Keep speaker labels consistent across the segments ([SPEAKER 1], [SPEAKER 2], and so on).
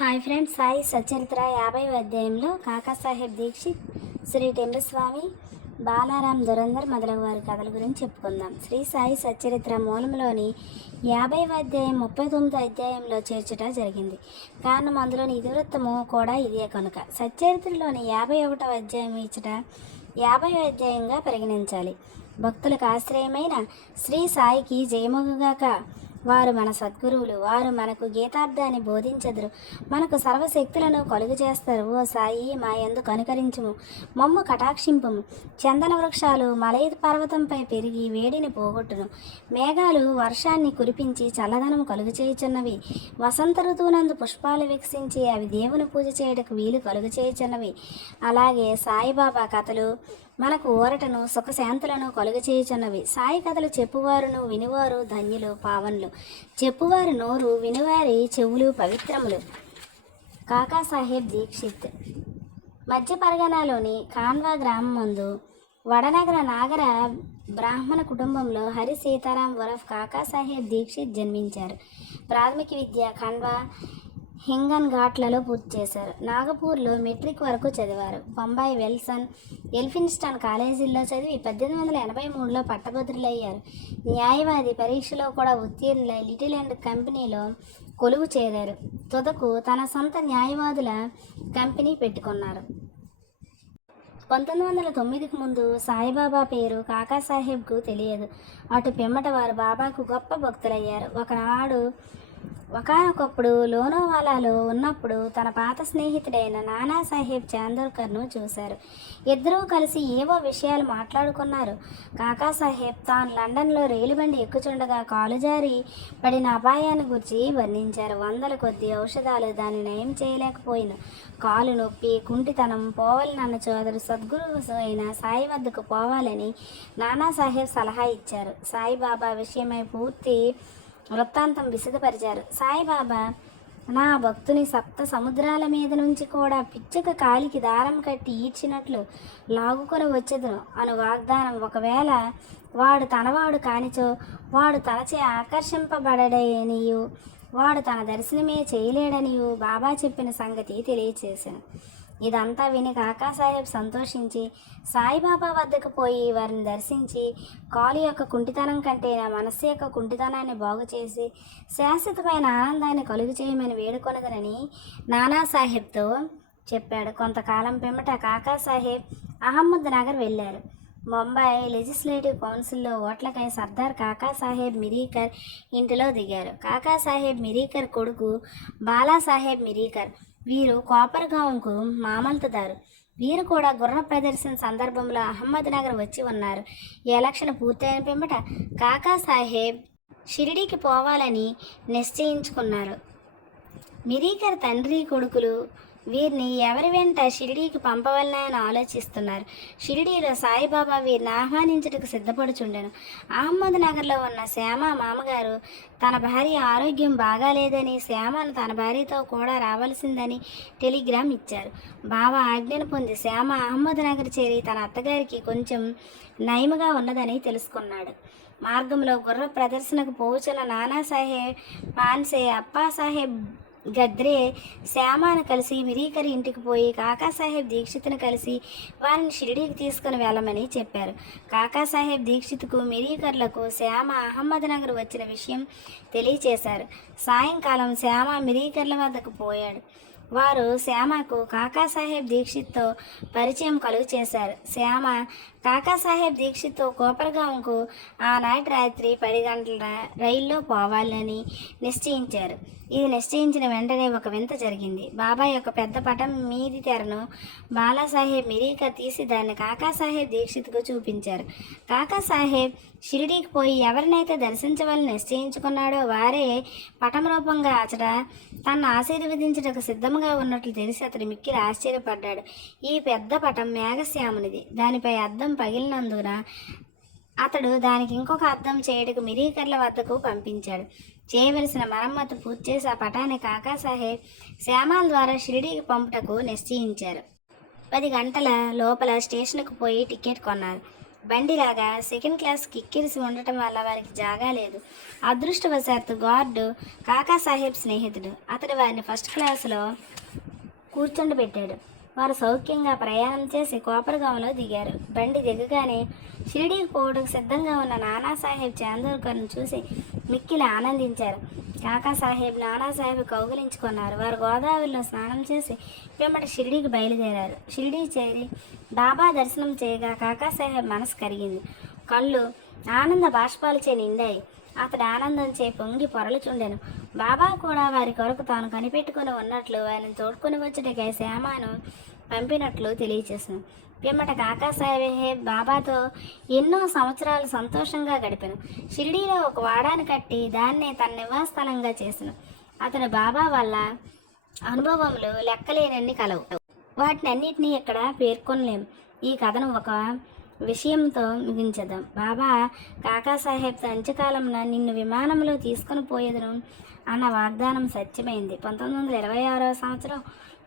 [SPEAKER 1] Hi friends Sai Satcharitra యాభై అధ్యాయంలో కాకాసాహెబ్ దీక్షిత్ శ్రీ టెంబస్వామి బాలారాం దురందర్ మొదలగు వారి కథల గురించి చెప్పుకుందాం. శ్రీ సాయి సచరిత్ర మూలంలోని యాభై అధ్యాయం ముప్పై తొమ్మిది అధ్యాయంలో చేర్చుట జరిగింది. కారణం అందులోని ఇతివృత్తము కూడా ఇదే కనుక. సచరిత్రలోని యాభై ఒకటవ అధ్యాయం ఇచ్చట యాభై అధ్యాయంగా పరిగణించాలి. భక్తులకు ఆశ్రయమైన శ్రీ సాయికి జయముగాక వారు మన సద్గురువులు వారు మనకు గీతార్థాన్ని బోధించదురు. మనకు సర్వశక్తులను కలుగు చేస్తారు ఓ సాయి మా యందు కనుకరించుము. మమ్ము కటాక్షింపుము. చందన వృక్షాలు మలయ పర్వతంపై పెరిగి వేడిని పోగొట్టును. మేఘాలు వర్షాన్ని కురిపించి చల్లదనం కలుగు చేయుచున్నవి వసంత ఋతువునందు పుష్పాలు వికసించి అవి దేవుని పూజ చేయటకు వీలు కలుగు చేయుచున్నవి అలాగే సాయిబాబా కథలు మనకు ఊరటను సుఖశాంతులను కలుగచేయుచున్నవి. సాయి కథలు చెప్పువారును వినివారు ధన్యులు పావనులు. చెప్పువారి నోరు వినివారి చెవులు పవిత్రములు. కాకాసాహెబ్ దీక్షిత్. మధ్య పరగణలోని కాన్వా గ్రామం ముందు వడనగర నాగర బ్రాహ్మణ కుటుంబంలో హరి సీతారాం వరఫ్ కాకాసాహెబ్ దీక్షిత్ జన్మించారు. ప్రాథమిక విద్య ఖండ్వా హింగన్ ఘాట్లలో పూర్తి చేశారు. నాగపూర్లో మెట్రిక్ వరకు చదివారు. బొంబాయి వెల్సన్ ఎల్ఫిన్స్టన్ కాలేజీల్లో చదివి పద్దెనిమిది వందల ఎనభై మూడులో పట్టభద్రులయ్యారు. న్యాయవాది పరీక్షలో కూడా ఉత్తీర్ణులై లిటిల్ అండ్ కంపెనీలో కొలువు చేరారు. తుదకు తన సొంత న్యాయవాదుల కంపెనీ పెట్టుకున్నారు. పంతొమ్మిది వందల తొమ్మిదికి ముందు సాయిబాబా పేరు కాకాసాహెబ్కు తెలియదు. అటు పిమ్మట వారు బాబాకు గొప్ప భక్తులయ్యారు. ఒకనాడు ఒకనొకప్పుడు లోనోవాలాలో ఉన్నప్పుడు తన పాత స్నేహితుడైన నానాసాహెబ్ చాందోర్కర్ను చూశారు. ఇద్దరూ కలిసి ఏవో విషయాలు మాట్లాడుకున్నారు. కాకాసాహెబ్ తాను లండన్లో రేలుబండి ఎక్కుచుండగా కాలు జారి పడిన అపాయాన్ని గురించి వర్ణించారు. వందల కొద్ది ఔషధాలు దాన్ని నయం చేయలేకపోయిన కాలు నొప్పి కుంటితనం పోవాలన్న చోదరు సద్గురువు అయిన సాయి వద్దకు పోవాలని నానాసాహెబ్ సలహా ఇచ్చారు. సాయిబాబా విషయమై పూర్తి వృత్తాంతం విశదపరిచారు. సాయిబాబా నా భక్తుని సప్త సముద్రాల మీద నుంచి కూడా పిచ్చక కాలికి దారం కట్టి ఈడ్చినట్లు లాగుకొని వచ్చేదను. అను వాగ్దానం ఒకవేళ వాడు తనవాడు కానిచో వాడు తనచే ఆకర్షింపబడడనియు వాడు తన దర్శనమే చేయలేడనియు బాబా చెప్పిన సంగతి తెలియచేశాను ఇదంతా విని కాకాసాహెబ్ సంతోషించి సాయిబాబా వద్దకు పోయి వారిని దర్శించి కాలు యొక్క కుంటితనం కంటే నా మనస్సు యొక్క కుంటితనాన్ని బాగు చేసి శాశ్వతమైన ఆనందాన్ని కలుగు చేయమని వేడుకొనదనని నానాసాహెబ్తో చెప్పాడు. కొంతకాలం పిమ్మట కాకాసాహెబ్ అహ్మద్ నగర్ వెళ్ళారు. ముంబై లెజిస్లేటివ్ కౌన్సిల్లో ఓట్లకై సర్దార్ కాకాసాహెబ్ మిరీకర్ ఇంటిలో దిగారు. కాకాసాహెబ్ మిరీకర్ కొడుకు బాలాసాహెబ్ మిరీకర్. వీరు కోపర్గాంకు మామంతదారు వీరు కూడా గుర్ర ప్రదర్శన సందర్భంలో అహ్మద్ నగర్ వచ్చి ఉన్నారు. ఈ ఎలక్షన్ పూర్తయిన పిమ్మట కాకా సాహెబ్ షిరిడీకి పోవాలని నిశ్చయించుకున్నారు. మిరీకర్ తండ్రి కొడుకులు వీరిని ఎవరి వెంట షిరిడీకి పంపవలనని ఆలోచిస్తున్నారు. షిరిడీలో సాయిబాబా వీరిని ఆహ్వానించడానికి సిద్ధపడుచుండెను. అహ్మద్ నగర్లో ఉన్న శ్యామ మామగారు తన భార్య ఆరోగ్యం బాగాలేదని శ్యామను తన భార్యతో కూడా రావాల్సిందని టెలిగ్రామ్ ఇచ్చారు. బాబా ఆజ్ఞను పొంది శ్యామ అహ్మద్ నగర్ చేరి తన అత్తగారికి కొంచెం నయముగా ఉన్నదని తెలుసుకున్నాడు. మార్గంలో గుర్ర ప్రదర్శనకు పోవుచున్న నానాసాహెబ్ పాన్సే అప్పాసాహెబ్ గద్రే శ్యామాను కలిసి మిరీకర్ ఇంటికి పోయి కాకాసాహెబ్ దీక్షిత్ను కలిసి వారిని షిరిడీకి తీసుకుని వెళ్ళమని చెప్పారు. కాకాసాహెబ్ దీక్షిత్కు మిరీకర్లకు శ్యామ అహ్మద్నగర్ వచ్చిన విషయం తెలియచేశారు. సాయంకాలం శ్యామ మిరీకర్ల వద్దకు పోయాడు. వారు శ్యామకు కాకాసాహెబ్ దీక్షిత్తో పరిచయం కలుగు చేశారు. శ్యామ కాకాసాహెబ్ దీక్షిత్తో కోపరగాంకు ఆనాటి రాత్రి పది గంటల రైల్లో పోవాలని నిశ్చయించారు. ఇది నిశ్చయించిన వెంటనే ఒక వింత జరిగింది. బాబా యొక్క పెద్ద పటం మీది తెరను బాలాసాహెబ్ మిరీకా తీసి దాన్ని కాకాసాహెబ్ దీక్షిత్కు చూపించారు. కాకాసాహెబ్ షిరిడీకి పోయి ఎవరినైతే దర్శించవాలని నిశ్చయించుకున్నాడో వారే పటం రూపంగా అచట తను ఆశీర్వదించటకు సిద్ధంగా ఉన్నట్లు తెలిసి అతడు మిక్కిలి ఆశ్చర్యపడ్డాడు. ఈ పెద్ద పటం మేఘశ్యామునిది. దానిపై అద్దం పగిలినందున అతడు దానికి ఇంకొక అర్థం చేయటకు మిరీకర్ల వద్దకు పంపించాడు. చేయవలసిన మరమ్మతు పూర్తి చేసి ఆ పటాన్ని కాకాసాహెబ్ శ్యామాల ద్వారా షిరిడీకి పంపుటకు నిశ్చయించారు. పది గంటల లోపల స్టేషన్కు పోయి టికెట్ కొన్నారు. బండిలాగా సెకండ్ క్లాస్ కిక్కిరిసి ఉండటం వల్ల వారికి జాగా లేదు. అదృష్టవశాత్తు గార్డు కాకా సాహెబ్ స్నేహితుడు. అతడు వారిని ఫస్ట్ క్లాసులో కూర్చుండబెట్టాడు వారు సౌఖ్యంగా ప్రయాణం చేసి కోపరగాంలో దిగారు. బండి దిగగానే షిరిడీకి పోవడానికి సిద్ధంగా ఉన్న నానాసాహెబ్ చాందోర్కర్ను చూసి మిక్కిలి ఆనందించారు. కాకాసాహెబ్ నానాసాహెబ్ కౌగిలించుకున్నారు. వారు గోదావరిలో స్నానం చేసి పిమ్మట షిరిడీకి బయలుదేరారు. షిరిడీ చేరి బాబా దర్శనం చేయగా కాకాసాహెబ్ మనసు కరిగింది. కళ్ళు ఆనంద బాష్పాలచే నిండాయి. అతడు ఆనందంచే పొంగి పొరలుచుండెను. బాబా కూడా వారి కొరకు తాను కనిపెట్టుకుని ఉన్నట్లు వారిని తోడుకొని వచ్చుటకై శ్యామాను పంపినట్లు తెలియచేసింది పిమ్మట కాకాసాహెబ్ బాబాతో ఎన్నో సంవత్సరాలు సంతోషంగా గడిపాను. షిరిడీలో ఒక వాడాను కట్టి దాన్నే తన నివాస స్థలంగా చేసెను. అతను బాబా వల్ల అనుభవములు లెక్కలేనన్ని కలవు. వాటిని అన్నిటినీ ఇక్కడ పేర్కొనలేము ఈ కథను ఒక విషయంతో ముగించదాం బాబా కాకాసాహెబ్ అంత్యకాలంన నిన్ను విమానంలో తీసుకుని పోయేదను అన్న వాగ్దానం సత్యమైంది. పంతొమ్మిది వందల ఇరవై ఆరో సంవత్సరం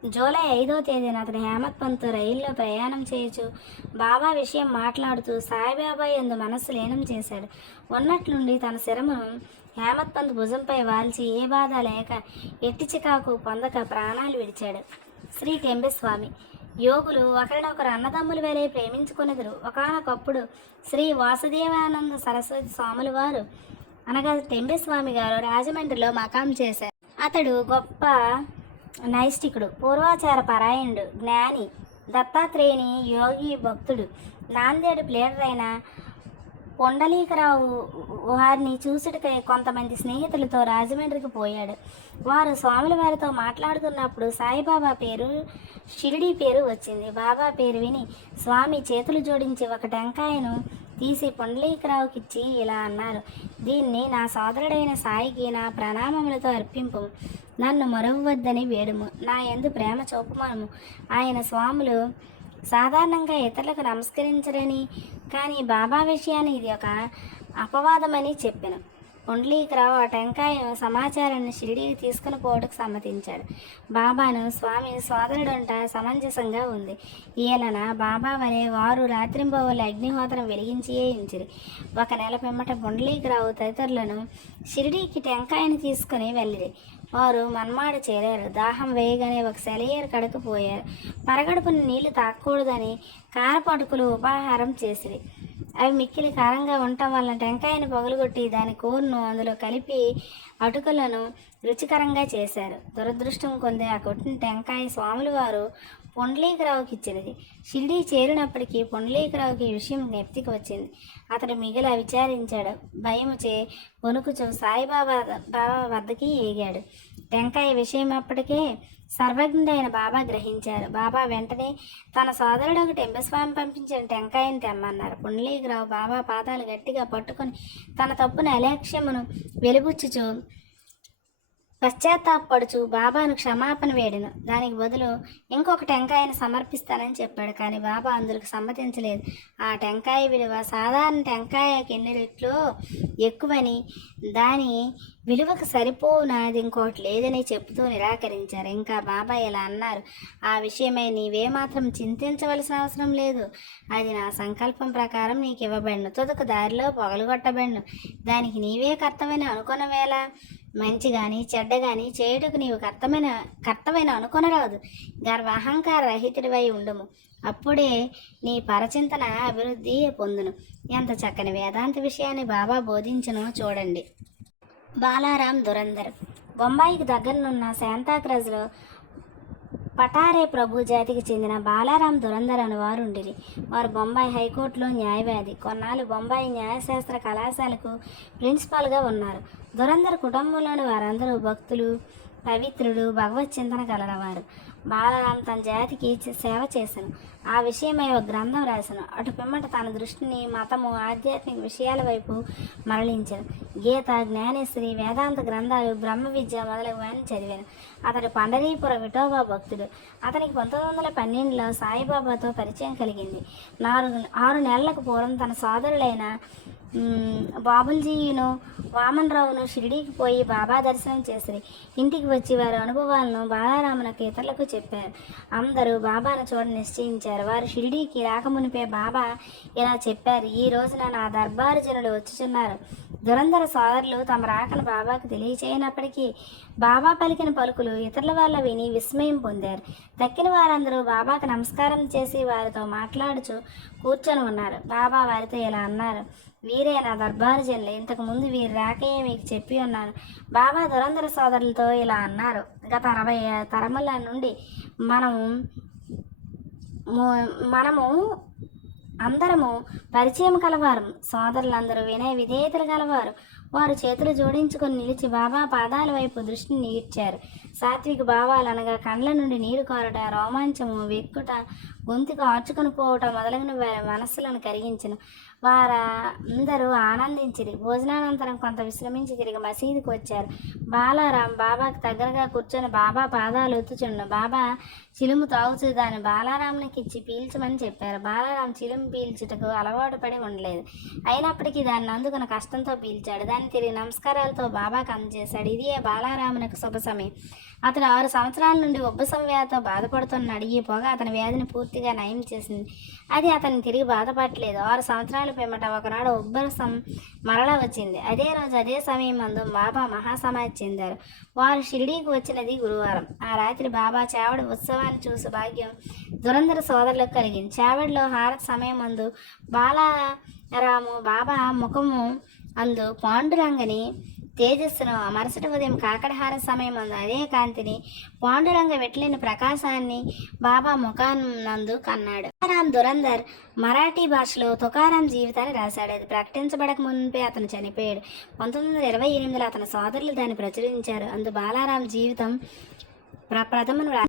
[SPEAKER 1] జూలై ఐదో తేదీన అతను హేమత్ పంత్ రైల్లో ప్రయాణం చేయొచ్చు బాబా విషయం మాట్లాడుతూ సాయిబాబా ఎందు మనస్సు లీనం చేశాడు. ఉన్నట్లుండి తన శిరమును హేమత్ పంత్ భుజంపై వాల్చి ఏ బాధ లేక ఎట్టి చికాకు పొందక ప్రాణాలు విడిచాడు. శ్రీ కెంబస్వామి యోగులు ఒకరినొకరు అన్నదమ్ముల వేరే ప్రేమించుకునేదురు. ఒకనొకప్పుడు శ్రీ వాసుదేవానంద సరస్వతి స్వాముల వారు అనగా టెంబెస్వామి గారు రాజమండ్రిలో మకాం చేశారు. అతడు గొప్ప నైష్టికుడు పూర్వాచార పరాయణుడు జ్ఞాని దత్తాత్రేయుని యోగి భక్తుడు. నాందేడు ప్లేయర్ అయిన పొండలీకరావు వారిని చూసుటకై కొంతమంది స్నేహితులతో రాజమండ్రికి పోయాడు. వారు స్వాముల వారితో మాట్లాడుతున్నప్పుడు సాయిబాబా పేరు షిరిడి పేరు వచ్చింది. బాబా పేరు విని స్వామి చేతులు జోడించి ఒక టెంకాయను తీసి పొండలీకరావుకిచ్చి ఇలా అన్నారు దీన్ని నా సోదరుడైన సాయికి నా ప్రణామములతో అర్పింపు. నన్ను మరువవద్దని వేడుము. నా ఎందు ప్రేమ చూపమనము. ఆయన స్వాములు సాధారణంగా ఇతరులకు నమస్కరించరని కానీ బాబా విషయాన్ని ఇది ఒక అపవాదమని చెప్పాను. పుండ్లీకరావు ఆ టెంకాయ సమాచారాన్ని షిరిడీకి తీసుకుని పోవడానికి సమ్మతించాడు. బాబాను స్వామి సోదరుడంట సమంజసంగా ఉంది. ఈయన బాబా వలె వారు రాత్రింబవలు అగ్నిహోత్రం వెలిగించియే ఉంచిరి. ఒక నెల పిమ్మట పుండ్లీకరావు తదితరులను షిరిడీకి టెంకాయని తీసుకుని వెళ్ళిరి. వారు మన్మాడు చేరారు. దాహం వేయగానే ఒక సెలయేరు కడుకు పోయారు. పరగడుపుని నీళ్ళు తాకూడదని కారపటుకులు ఉపాహారం చేసిరి. అవి మిక్కిలి కారంగా ఉండటం వల్ల టెంకాయను పగులుగొట్టి దాని కూరను అందులో కలిపి అటుకులను రుచికరంగా చేశారు. దురదృష్టం కొంది ఆ కొట్టిన టెంకాయ స్వాములు వారు పొండ్లీకరావుకి ఇచ్చినది. షిరిడీ చేరినప్పటికీ పొండ్లీకరావుకి ఈ విషయం జ్ఞప్తికి వచ్చింది. అతడు మిగిల విచారించాడు భయముచే వణుకుచు సాయిబాబా బాబా వద్దకి ఏగాడు. టెంకాయ విషయం అప్పటికే సర్వజ్ఞుడైన బాబా గ్రహించారు. బాబా వెంటనే తన సోదరుడు టెంబస్వామి పంపించిన టెంకాయని తెమ్మన్నారు. పుండలీకరావు బాబా పాదాలు గట్టిగా పట్టుకొని తన తప్పున అలక్ష్యమును వెలుబుచ్చుచు పశ్చాత్తాపడుచు బాబాను క్షమాపణ వేడిను. దానికి బదులు ఇంకొక టెంకాయను సమర్పిస్తానని చెప్పాడు. కానీ బాబా అందుకు సమ్మతించలేదు. ఆ టెంకాయ విలువ సాధారణ టెంకాయకి ఎన్ని రెట్లు ఎక్కువని దాని విలువకు సరిపోనాది ఇంకోటి లేదని చెబుతూ నిరాకరించారు. ఇంకా బాబా ఇలా అన్నారు. ఆ విషయమై నీవేమాత్రం చింతించవలసిన అవసరం లేదు. అది నా సంకల్పం ప్రకారం నీకు ఇవ్వబడిను తుదకు దారిలో పొగలుగొట్టబడిను దానికి నీవే కర్తవని అనుకున్న వేళ మంచి కానీ చెడ్డ కానీ చేయుటకు నీవు కర్తమైన కర్తమైన అనుకొనరాదు. గర్వ అహంకార రహితుడివై ఉండుము. అప్పుడే నీ పరచింతన అభివృద్ధి పొందును. ఎంత చక్కని వేదాంత విషయాన్ని బాబా బోధించును చూడండి. బాలారాం దురందర్ బొంబాయికి దగ్గరనున్న శాంతాక్రజ్లో పటారే ప్రభు జాతికి చెందిన బాలారాం దురందర్ అని వారు ఉండిరి. వారు బొంబాయి హైకోర్టులో న్యాయవాది కొన్నాళ్ళు బొంబాయి న్యాయశాస్త్ర కళాశాలకు ప్రిన్సిపాల్గా ఉన్నారు. దురందర్ కుటుంబంలోని వారందరూ భక్తులు పవిత్రుడు భగవత్ చింతన కలరవారు బాలరాం తన జాతికి సేవ చేశాను. ఆ విషయమై ఒక గ్రంథం రాశాను. అటు పిమ్మట తన దృష్టిని మతము ఆధ్యాత్మిక విషయాల వైపు మరలించాను. గీత జ్ఞానేశ్వరి వేదాంత గ్రంథాలు బ్రహ్మ విద్య మొదలగువని చదివాను. అతడు పండరీపుర విఠోబా భక్తుడు. అతనికి పంతొమ్మిది వందల పన్నెండులో సాయిబాబాతో పరిచయం కలిగింది. నాలుగు ఆరు నెలలకు పూర్వం తన సోదరులైన బాబుల్జీయును బాబుల్జీను వామన్రావును షిరిడీకి పోయి బాబా దర్శనం చేసిరి ఇంటికి వచ్చి వారి అనుభవాలను బాలారామునకు ఇతరులకు చెప్పారు. అందరూ బాబాను చూడ నిశ్చయించారు. వారు షిరిడీకి రాకమునిపే బాబా ఇలా చెప్పారు. ఈ రోజున నా దర్బారు జనులు వచ్చుచున్నారు. దురంధర సోదరులు తమ రాకను బాబాకు తెలియచేయనప్పటికీ బాబా పలికిన పలుకులు ఇతరుల వల్ల విని విస్మయం పొందారు. దక్కిన వారందరూ బాబాకు నమస్కారం చేసి వారితో మాట్లాడుచు కూర్చొని ఉన్నారు. బాబా వారితో ఇలా అన్నారు. వీరే నా దర్బారు చెల్లి ఇంతకుముందు వీరు వీరి మీకు చెప్పి ఉన్నారు బాబా దురంధర సోదరులతో ఇలా అన్నారు. గత అరవై తరముల నుండి మనము మనము అందరము పరిచయం కలవారు. సోదరులందరూ వినయ విధేయతలు కలవారు. వారు చేతులు జోడించుకొని నిలిచి బాబా పాదాల వైపు దృష్టిని నీడ్చారు. సాత్విక భావాలు అనగా కండ్ల నుండి నీరు కారుట రోమాంచము వెక్కుట గొంతుకు ఆచుకొని పోవటం మొదలైన వారి మనస్సులను కరిగించిన. వారు అందరూ ఆనందించిరి. భోజనానంతరం కొంత విశ్రమించి తిరిగి మసీదుకు వచ్చారు. బాలారాం బాబాకు దగ్గరగా కూర్చొని బాబా పాదాలు ఉత్తుచుండు. బాబా చిలుము తాగుచు దాన్ని బాలారాంనికి ఇచ్చి పీల్చమని చెప్పారు. బాలారాం చిలుము పీల్చుటకు అలవాటు పడి ఉండలేదు. అయినప్పటికీ దాన్ని అందుకున్న కష్టంతో పీల్చాడు. దాన్ని తిరిగి నమస్కారాలతో బాబాకు అందజేశాడు. ఇదే బాలారామునకు శుభ సమయం. అతడు ఆరు సంవత్సరాల నుండి ఉబ్బసం వ్యాధితో బాధపడుతున్నాడు ఈ పొగ అతని వ్యాధిని పూర్తిగా నయం చేసింది. అది అతన్ని తిరిగి బాధపడలేదు. ఆరు సంవత్సరాల పిమ్మట ఒకనాడు ఉబ్బసం మరలా వచ్చింది. అదే రోజు అదే సమయం మందు బాబా మహాసమాధి చెందారు. వారు షిరిడీకి వచ్చినది గురువారం. ఆ రాత్రి బాబా చావడ ఉత్సవాన్ని చూసి భాగ్యం దురంధర సోదరులకు కలిగింది. చావడిలో హారత సమయం మందు బాలారాము బాబా ముఖము అందు పాండురంగని తేజస్సును ఆ మరుసటి ఉదయం కాకడహార సమయం అందు అదే కాంతిని పాండురంగ వెట్లేని ప్రకాశాన్ని బాబా ముఖానందు కన్నాడు. తుకారాం దురందర్ మరాఠీ భాషలో తుకారాం జీవితాన్ని రాశాడు. అది ప్రకటించబడక మునిపే అతను చనిపోయాడు. పంతొమ్మిది వందల ఇరవై ఎనిమిదిలో అతని సోదరులు దాన్ని ప్రచురించారు. అందు బాలారాం జీవితం ప్ర ప్రథమను రా-